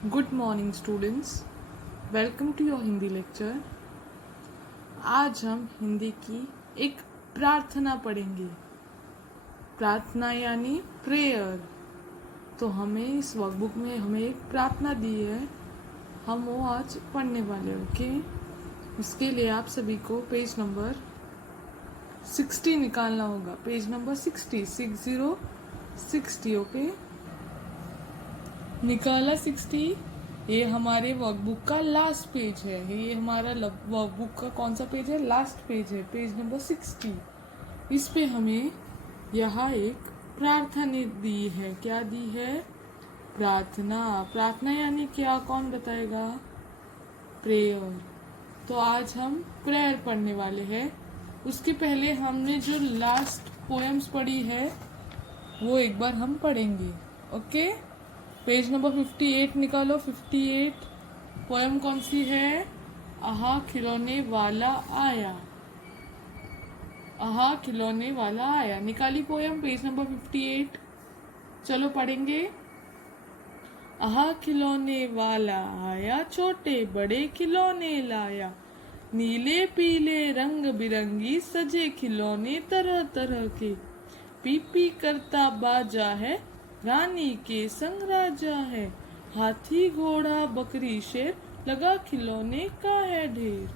Good morning students, welcome to your Hindi lecture. आज हम हिंदी की एक प्रार्थना पढ़ेंगे। प्रार्थना यानी प्रेयर। तो हमें इस वर्कबुक में हमें एक प्रार्थना दी है, हम वो आज पढ़ने वाले। ओके, इसके लिए आप सभी को पेज नंबर 60 निकालना होगा। पेज नंबर 60 ओके, निकाला 60। ये हमारे वर्कबुक का लास्ट पेज है। ये हमारा वर्कबुक का कौन सा पेज है? लास्ट पेज है, पेज नंबर 60। इस पे हमें यहाँ एक प्रार्थना दी है। क्या दी है? प्रार्थना। प्रार्थना यानी क्या, कौन बताएगा? प्रेयर। तो आज हम प्रेयर पढ़ने वाले हैं। उसके पहले हमने जो लास्ट पोएम्स पढ़ी है वो एक बार हम पढ़ेंगे। ओके, पेज नंबर 58 निकालो। 58 पोएम कौन सी है? आहा खिलौने वाला आया। आहा खिलौने वाला आया। निकाली पोएम, पेज नंबर 58। चलो पढ़ेंगे। आहा खिलौने वाला आया, छोटे बड़े खिलौने लाया, नीले पीले रंग बिरंगी सजे खिलौने तरह तरह के, पी पी करता बाजा है, रानी के संग राजा है, हाथी घोड़ा बकरी शेर, लगा खिलौने का है ढेर।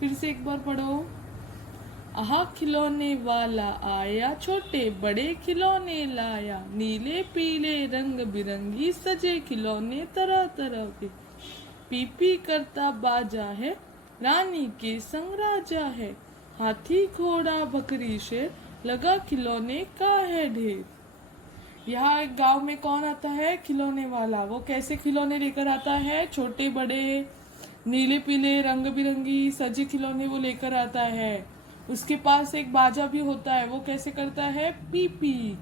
फिर से एक बार पढ़ो। आहा खिलौने वाला आया, छोटे बड़े खिलौने लाया, नीले पीले रंग बिरंगी सजे खिलौने तरह तरह के, पी पी करता बाजा है, रानी के संग राजा है, हाथी घोड़ा बकरी शेर, लगा खिलौने का है ढेर। यहाँ एक गांव में कौन आता है? खिलौने वाला। वो कैसे खिलौने लेकर आता है? छोटे बड़े नीले पीले रंग बिरंगी सजे खिलौने वो लेकर आता है। उसके पास एक बाजा भी होता है। वो कैसे करता है? P peak.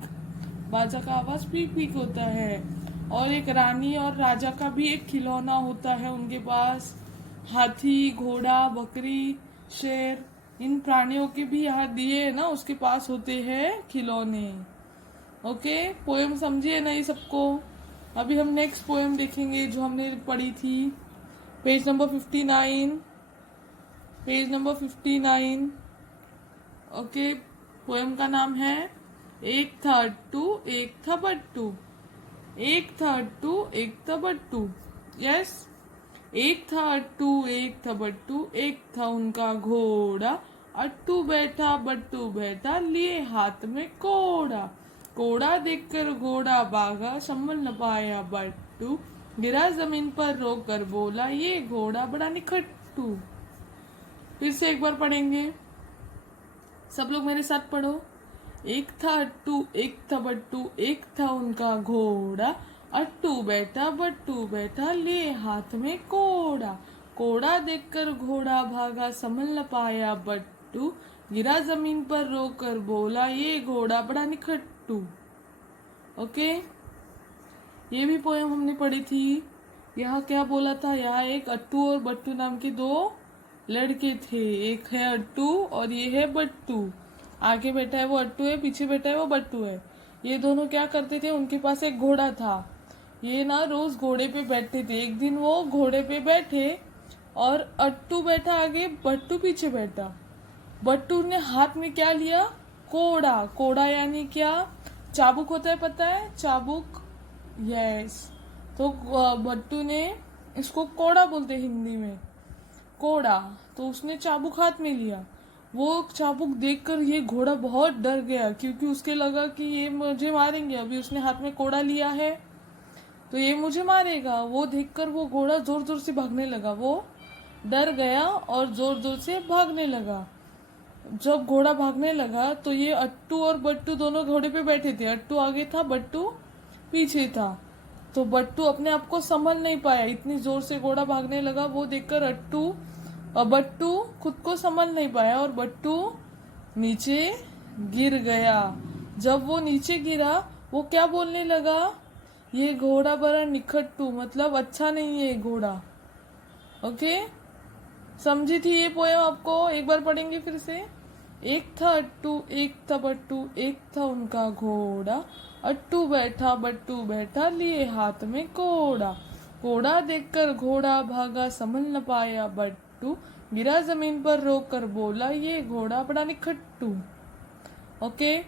बाजा का आवाज पी पीक होता है। और एक रानी और राजा का भी एक खिलौना होता है उनके पास। हाथी घोड़ा बकरी शेर, इन प्राणियों के भी यहाँ दिए है ना, उसके पास होते हैं खिलौने। ओके, पोएम समझिए ना ये सबको। अभी हम नेक्स्ट पोएम देखेंगे जो हमने पढ़ी थी। Page number 59। Page number 59। Okay, poem का नाम है एक था अट्टू एक था बट्टू। एक था अट्टू एक था बट्टू। यस, एक था अट्टू एक था बट्टू, एक था उनका घोड़ा, अट्टू बैठा बट्टू बैठा, लिए हाथ में कोड़ा, कोड़ा देखकर घोड़ा भागा, संभल न पाया बट्टू, गिरा जमीन पर रोक कर बोला, ये घोड़ा बड़ा निखट्टू। फिर से एक बार पढ़ेंगे, सब लोग मेरे साथ पढ़ो। एक था अट्टू एक था बट्टू, एक था उनका घोड़ा, अट्टू बैठा बट्टू बैठा, लिए हाथ में कोड़ा, कोड़ा देखकर घोड़ा भागा, संभल न पाया बट्टू, गिरा जमीन पर रोक कर बोला, ये घोड़ा बड़ा निखट्टू। ओके, ये भी पोएम हमने पढ़ी थी। यहाँ क्या बोला था? यहाँ एक अट्टू और बट्टू नाम के दो लड़के थे। एक है अट्टू और ये है बट्टू। आगे बैठा है वो अट्टू है, पीछे बैठा है वो बट्टू है। ये दोनों क्या करते थे? उनके पास एक घोड़ा था। ये ना रोज घोड़े पे बैठते थे। एक दिन वो घोड़े पे बैठे और अट्टू बैठा आगे, बट्टू पीछे बैठा। बट्टू ने हाथ में क्या लिया? कोड़ा। कोड़ा यानी क्या? चाबुक होता है, पता है? चाबुक। यस, तो बट्टू ने इसको कोड़ा बोलते हिंदी में, कोड़ा। तो उसने चाबुक हाथ में लिया। वो चाबुक देखकर ये घोड़ा बहुत डर गया, क्योंकि उसके लगा कि ये मुझे मारेंगे। अभी उसने हाथ में कोड़ा लिया है तो ये मुझे मारेगा। वो देखकर वो घोड़ा जोर जोर से भागने लगा। वो डर गया और जोर जोर से भागने लगा। जब घोड़ा भागने लगा तो ये अट्टू और बट्टू दोनों घोड़े पे बैठे थे। अट्टू आगे था, बट्टू पीछे था। तो बट्टू अपने आप को संभल नहीं पाया, इतनी जोर से घोड़ा भागने लगा। वो देखकर अट्टू और बट्टू खुद को संभल नहीं पाया और बट्टू नीचे गिर गया। जब वो नीचे गिरा, वो क्या बोलने लगा? ये घोड़ा बड़ा निखट्टू, मतलब अच्छा नहीं है ये घोड़ा। ओके, समझी थी ये पोएम आपको? एक बार पढ़ेंगे फिर से। एक था अट्टू एक था बट्टू, एक था उनका घोड़ा, अट्टू बैठा बट्टू बैठा, लिए हाथ में कोड़ा, घोड़ा देखकर घोड़ा भागा, संभल न पाया बट्टू, गिरा जमीन पर रोक कर बोला, ये घोड़ा बड़ा निखट्टू। ओके,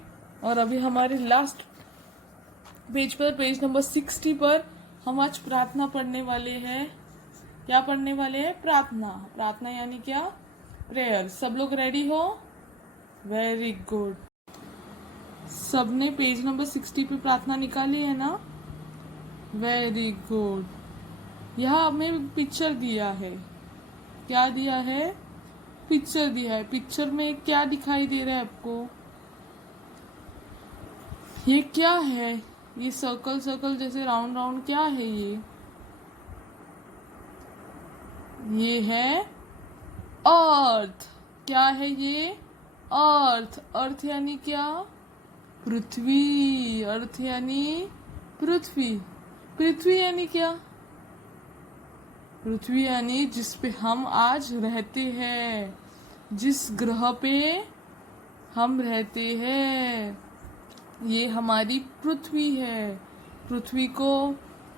और अभी हमारे लास्ट पेज पर, पेज नंबर 60 पर हम आज प्रार्थना पढ़ने वाले हैं। क्या पढ़ने वाले हैं? प्रार्थना। प्रार्थना यानी क्या? प्रेयर। सब लोग रेडी हो? Very good. सबने पेज नंबर 60 पे प्रार्थना निकाली है ना? Very good. यहाँ हमें पिक्चर दिया है। क्या दिया है? पिक्चर दिया है। पिक्चर में क्या दिखाई दे रहा है आपको? ये क्या है? ये सर्कल सर्कल जैसे राउंड राउंड क्या है ये? ये है अर्थ। क्या है ये? अर्थ। अर्थ यानी क्या? पृथ्वी। अर्थ यानी पृथ्वी। पृथ्वी यानी क्या? पृथ्वी यानी जिस पे हम आज रहते हैं, जिस ग्रह पे हम रहते हैं, ये हमारी पृथ्वी है। पृथ्वी को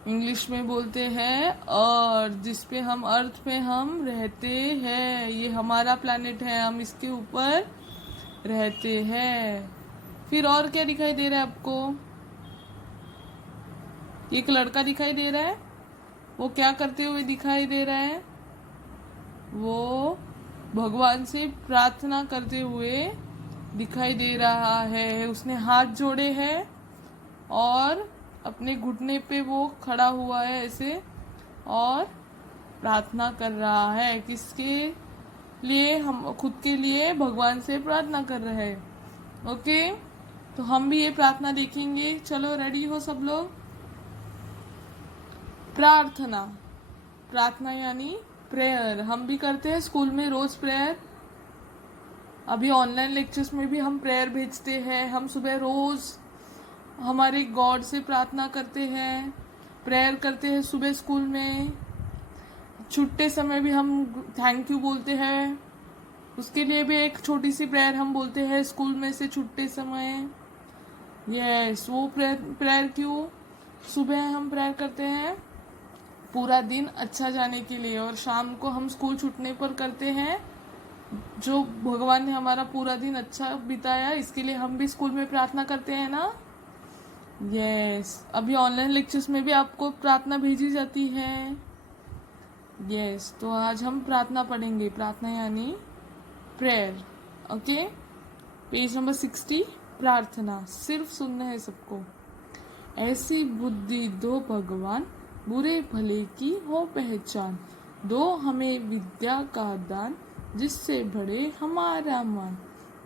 इंग्लिश में बोलते हैं अर्थ, जिस पे हम, अर्थ पे हम रहते हैं। ये हमारा प्लैनेट है, हम इसके ऊपर रहते हैं। फिर और क्या दिखाई दे रहा है आपको? एक लड़का दिखाई दे रहा है। वो क्या करते हुए दिखाई दे रहा है? वो भगवान से प्रार्थना करते हुए दिखाई दे रहा है। उसने हाथ जोड़े हैं और अपने घुटने पे वो खड़ा हुआ है ऐसे, और प्रार्थना कर रहा है। किसके लिए? हम खुद के लिए भगवान से प्रार्थना कर रहे हैं। ओके, तो हम भी ये प्रार्थना देखेंगे। चलो, रेडी हो सब लोग? प्रार्थना। प्रार्थना यानी प्रेयर। हम भी करते हैं स्कूल में रोज प्रेयर। अभी ऑनलाइन लेक्चर्स में भी हम प्रेयर भेजते हैं। हम सुबह रोज हमारे गॉड से प्रार्थना करते हैं, प्रेयर करते हैं सुबह स्कूल में। छुट्टे समय भी हम थैंक यू बोलते हैं। उसके लिए भी एक छोटी सी प्रेयर हम बोलते हैं स्कूल में से छुट्टे समय। यस, वो प्रेयर क्यों? सुबह हम प्रेयर करते हैं पूरा दिन अच्छा जाने के लिए, और शाम को हम स्कूल छूटने पर करते हैं जो भगवान ने हमारा पूरा दिन अच्छा बिताया, इसके लिए हम भी स्कूल में प्रार्थना करते हैं ना। यस, अभी ऑनलाइन लेक्चर्स में भी आपको प्रार्थना भेजी जाती है। यस, तो आज हम प्रार्थना पढ़ेंगे। प्रार्थना यानी प्रेयर। ओके, पेज नंबर 60, प्रार्थना। सिर्फ सुनना है सबको। ऐसी बुद्धि दो भगवान, बुरे भले की हो पहचान, दो हमें विद्या का दान, जिससे बढ़े हमारा मान,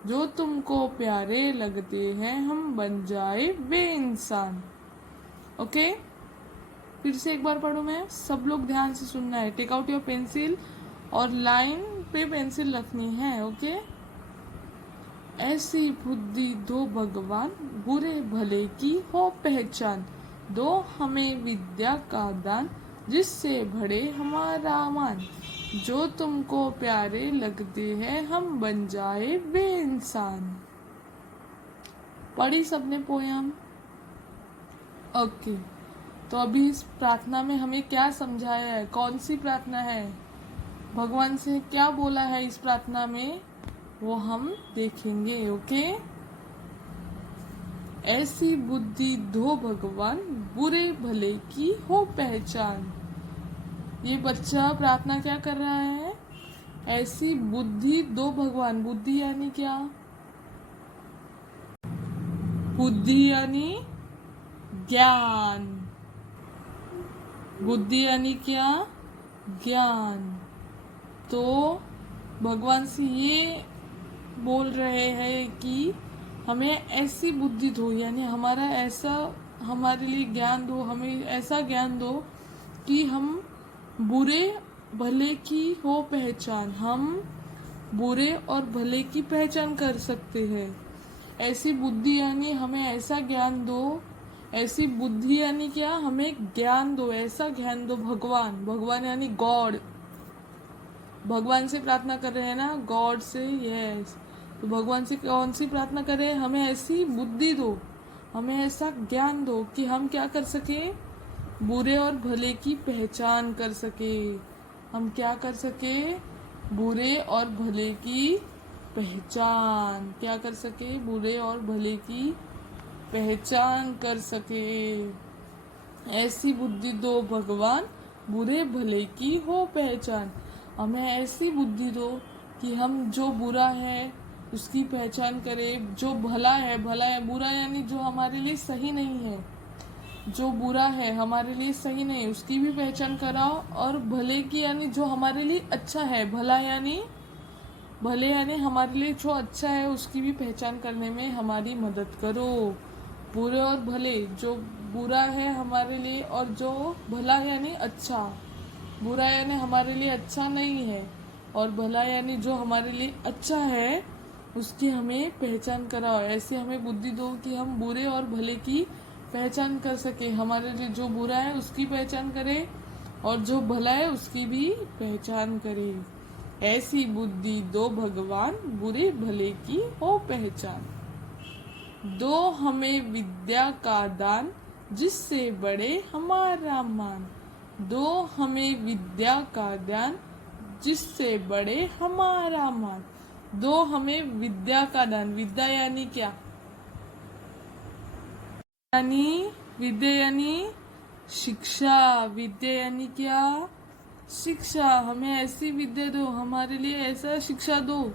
जो तुमको प्यारे लगते हैं हम बन जाए वे इंसान। ओके, फिर से एक बार पढ़ूं मैं, सब लोग ध्यान से सुनना है। टेक आउट योर पेंसिल और लाइन पे पेंसिल रखनी है। ओके, ऐसी बुद्धि दो भगवान, बुरे भले की हो पहचान, दो हमें विद्या का दान, जिससे बढ़े हमारा मान, जो तुमको प्यारे लगते हैं हम बन जाए वे इंसान। पढ़ी सबने पोयम? ओके, तो अभी इस प्रार्थना में हमें क्या समझाया है? कौन सी प्रार्थना है? भगवान से क्या बोला है इस प्रार्थना में, वो हम देखेंगे। ओके, ऐसी बुद्धि दो भगवान, बुरे भले की हो पहचान। ये बच्चा प्रार्थना क्या कर रहा है? ऐसी बुद्धि दो भगवान। बुद्धि यानी क्या? बुद्धि यानी ज्ञान। बुद्धि यानी क्या? ज्ञान। तो भगवान से ये बोल रहे हैं कि हमें ऐसी बुद्धि दो, यानी हमारा ऐसा, हमारे लिए ज्ञान दो, हमें ऐसा ज्ञान दो कि हम बुरे भले की हो पहचान, हम बुरे और भले की पहचान कर सकते हैं। ऐसी बुद्धि यानी हमें ऐसा ज्ञान दो। ऐसी बुद्धि यानी क्या? हमें ज्ञान दो, ऐसा ज्ञान दो। भगवान, भगवान यानी गॉड। भगवान से प्रार्थना कर रहे हैं ना, गॉड से। यस, तो भगवान से कौन सी प्रार्थना कर रहे हैं? हमें ऐसी बुद्धि दो, हमें ऐसा ज्ञान दो कि हम क्या कर सके? बुरे और भले की पहचान कर सके। हम क्या कर सके? बुरे और भले की पहचान। क्या कर सके? बुरे और भले की पहचान कर सके। ऐसी बुद्धि दो भगवान, बुरे भले की हो पहचान। हमें ऐसी बुद्धि दो कि हम जो बुरा है उसकी पहचान करें, जो भला है, बुरा यानी जो हमारे लिए सही नहीं है, जो बुरा है हमारे लिए सही नहीं उसकी भी पहचान कराओ, और भले की यानी जो हमारे लिए अच्छा है, भले यानी हमारे लिए जो अच्छा है उसकी भी पहचान करने में हमारी मदद करो। बुरे और भले, जो बुरा है हमारे लिए और जो भला यानी अच्छा, बुरा यानी हमारे लिए अच्छा नहीं है और भला यानी जो हमारे लिए अच्छा है उसकी हमें पहचान कराओ। ऐसे हमें बुद्धि दो कि हम बुरे और भले की पहचान कर सके, हमारे लिए जो बुरा है उसकी पहचान करें और जो भला है उसकी भी पहचान करें। ऐसी बुद्धि दो भगवान, बुरे भले की हो पहचान। दो हमें विद्या का दान, जिससे बढ़े हमारा मान। दो हमें विद्या का दान, जिससे बढ़े हमारा मान। दो हमें विद्या का दान। विद्या यानी क्या? विद्या यानी शिक्षा। विद्या यानी क्या? शिक्षा। हमें ऐसी विद्या दो, हमारे लिए ऐसा शिक्षा दो।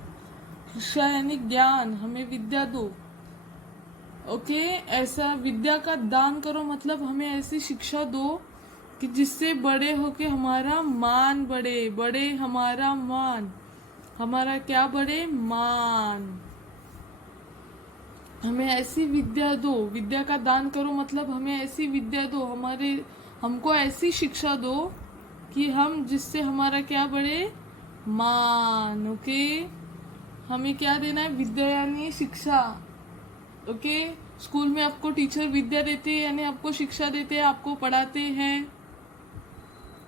शिक्षा यानी ज्ञान, हमें विद्या दो। ओके, ऐसा विद्या का दान करो मतलब हमें ऐसी शिक्षा दो कि जिससे बड़े होके हमारा मान बढ़े। बढ़े हमारा मान। हमारा क्या बढ़े? मान। हमें ऐसी विद्या दो। विद्या का दान करो मतलब हमें ऐसी विद्या दो, हमको ऐसी शिक्षा दो कि हम जिससे हमारा क्या बढ़े? मान। ओके, हमें क्या देना है? विद्या यानी शिक्षा। ओके, स्कूल में आपको टीचर विद्या देते हैं यानी आपको शिक्षा देते हैं, आपको पढ़ाते हैं।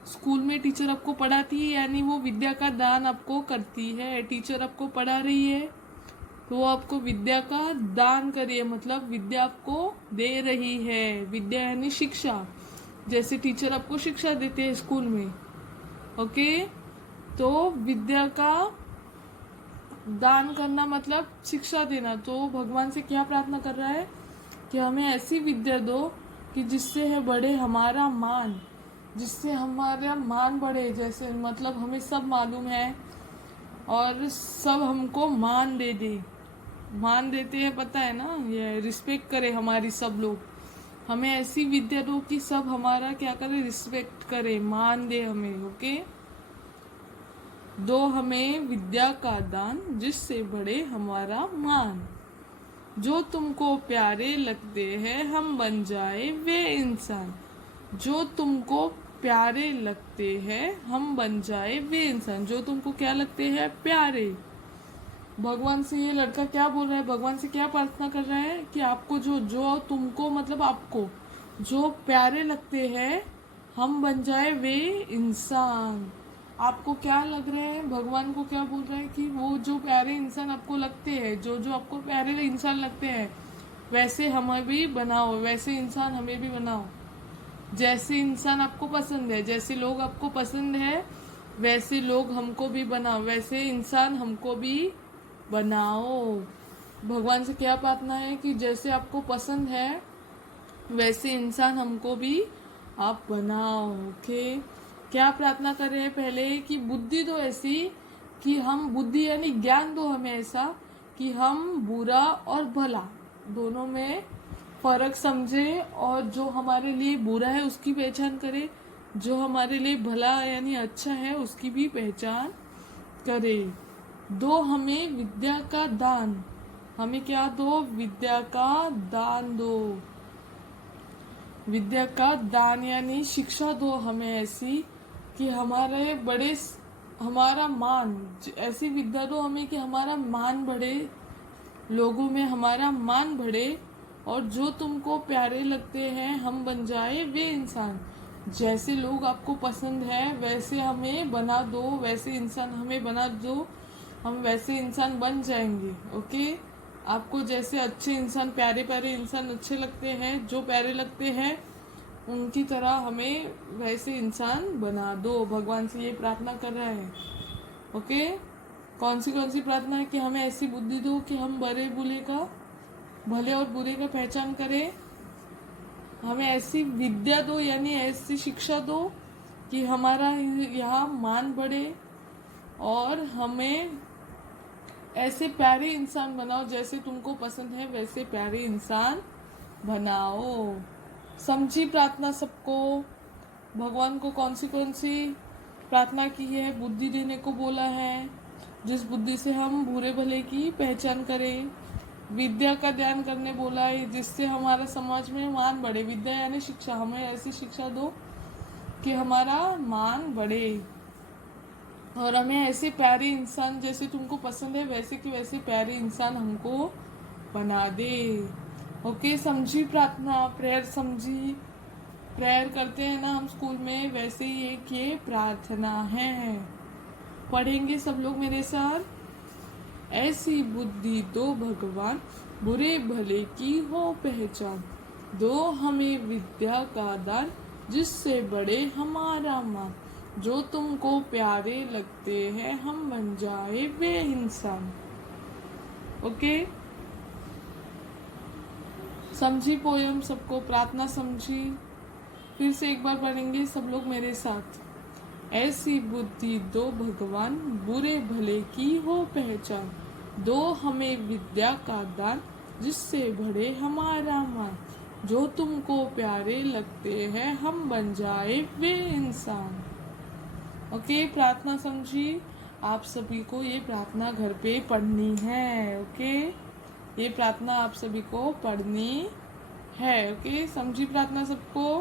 स्कूल में टीचर आपको पढ़ाती है यानी वो विद्या का दान आपको करती है। टीचर आपको पढ़ा रही है तो वो आपको विद्या का दान करिए, मतलब विद्या आपको दे रही है। विद्या यानी शिक्षा, जैसे टीचर आपको शिक्षा देते हैं स्कूल में। ओके, तो विद्या का दान करना मतलब शिक्षा देना। तो भगवान से क्या प्रार्थना कर रहा है कि हमें ऐसी विद्या दो कि जिससे है बढ़े हमारा मान, जिससे हमारा मान बढ़े। जैसे मतलब हमें सब मालूम है और सब हमको मान दे। मान देते हैं, पता है ना, ये रिस्पेक्ट करे हमारी सब लोग। हमें ऐसी विद्या दो कि सब हमारा क्या करे? रिस्पेक्ट करे, मान दे हमें। ओके, दो हमें विद्या का दान, जिससे बढ़े हमारा मान। जो तुमको प्यारे लगते हैं हम बन जाए वे इंसान। जो तुमको प्यारे लगते हैं हम बन जाए वे इंसान। जो तुमको क्या लगते हैं? प्यारे। भगवान से ये लड़का क्या बोल रहा है? भगवान से क्या प्रार्थना कर रहा है कि आपको जो तुमको मतलब आपको जो प्यारे लगते हैं हम बन जाए वे इंसान। आपको क्या लग रहे हैं? भगवान को क्या बोल रहा है कि वो जो प्यारे इंसान आपको लगते हैं, जो आपको प्यारे इंसान लगते हैं वैसे हमें भी बनाओ, वैसे इंसान हमें भी बनाओ। जैसे इंसान आपको पसंद है, जैसे लोग आपको पसंद है वैसे लोग हमको भी बनाओ, वैसे इंसान हमको भी बनाओ। भगवान से क्या प्रार्थना है कि जैसे आपको पसंद है वैसे इंसान हमको भी आप बनाओ। ओके, क्या प्रार्थना कर रहे हैं? पहले कि बुद्धि दो ऐसी कि हम, बुद्धि यानी ज्ञान दो हमें ऐसा कि हम बुरा और भला दोनों में फर्क समझे और जो हमारे लिए बुरा है उसकी पहचान करे, जो हमारे लिए भला यानी अच्छा है उसकी भी पहचान करे। दो हमें विद्या का दान। हमें क्या दो? विद्या का दान दो। विद्या का दान यानी शिक्षा दो हमें ऐसी कि हमारा मान, ऐसी विद्या दो हमें कि हमारा मान बढ़े, लोगों में हमारा मान बढ़े और जो तुमको प्यारे लगते हैं हम बन जाए वे इंसान। जैसे लोग आपको पसंद है वैसे हमें बना दो, वैसे इंसान हमें बना दो, हम वैसे इंसान बन जाएंगे। ओके, आपको जैसे अच्छे इंसान, प्यारे प्यारे इंसान अच्छे लगते हैं, जो प्यारे लगते हैं उनकी तरह हमें वैसे इंसान बना दो। भगवान से ये प्रार्थना कर रहा है। ओके, कौन सी प्रार्थना है? कि हमें ऐसी बुद्धि दो कि हम भले और बुरे का पहचान करें। हमें ऐसी विद्या दो, यानी ऐसी शिक्षा दो कि हमारा यहाँ मान बढ़े, और हमें ऐसे प्यारे इंसान बनाओ, जैसे तुमको पसंद है वैसे प्यारे इंसान बनाओ। समझी प्रार्थना सबको? भगवान को कौन सी प्रार्थना की है? बुद्धि देने को बोला है, जिस बुद्धि से हम बुरे भले की पहचान करें। विद्या का ध्यान करने बोला है, जिससे हमारा समाज में मान बढ़े। विद्या यानी शिक्षा, हमें ऐसी शिक्षा दो कि हमारा मान बढ़े, और हमें ऐसे प्यारे इंसान, जैसे तुमको पसंद है वैसे कि वैसे प्यारे इंसान हमको बना दे। ओके, समझी प्रार्थना? प्रेयर समझी? प्रेयर करते हैं ना हम स्कूल में, वैसे ही एक ये प्रार्थना है। पढ़ेंगे सब लोग मेरे साथ? ऐसी बुद्धि दो भगवान, बुरे भले की हो पहचान, दो हमें विद्या का दान, जिससे बढ़े हमारा मान, जो तुमको प्यारे लगते हैं हम बन जाए वे इंसान। ओके, समझी पोयम सबको? प्रार्थना समझी? फिर से एक बार पढ़ेंगे सब लोग मेरे साथ। ऐसी बुद्धि दो भगवान, बुरे भले की हो पहचान, दो हमें विद्या का दान, जिससे बढ़े हमारा मान, जो तुमको प्यारे लगते हैं हम बन जाए वे इंसान। ओके, प्रार्थना समझी? आप सभी को ये प्रार्थना घर पे पढ़नी है। ओके, ये प्रार्थना आप सभी को पढ़नी है। ओके, समझी प्रार्थना सबको?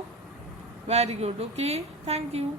Very good. Okay, thank you.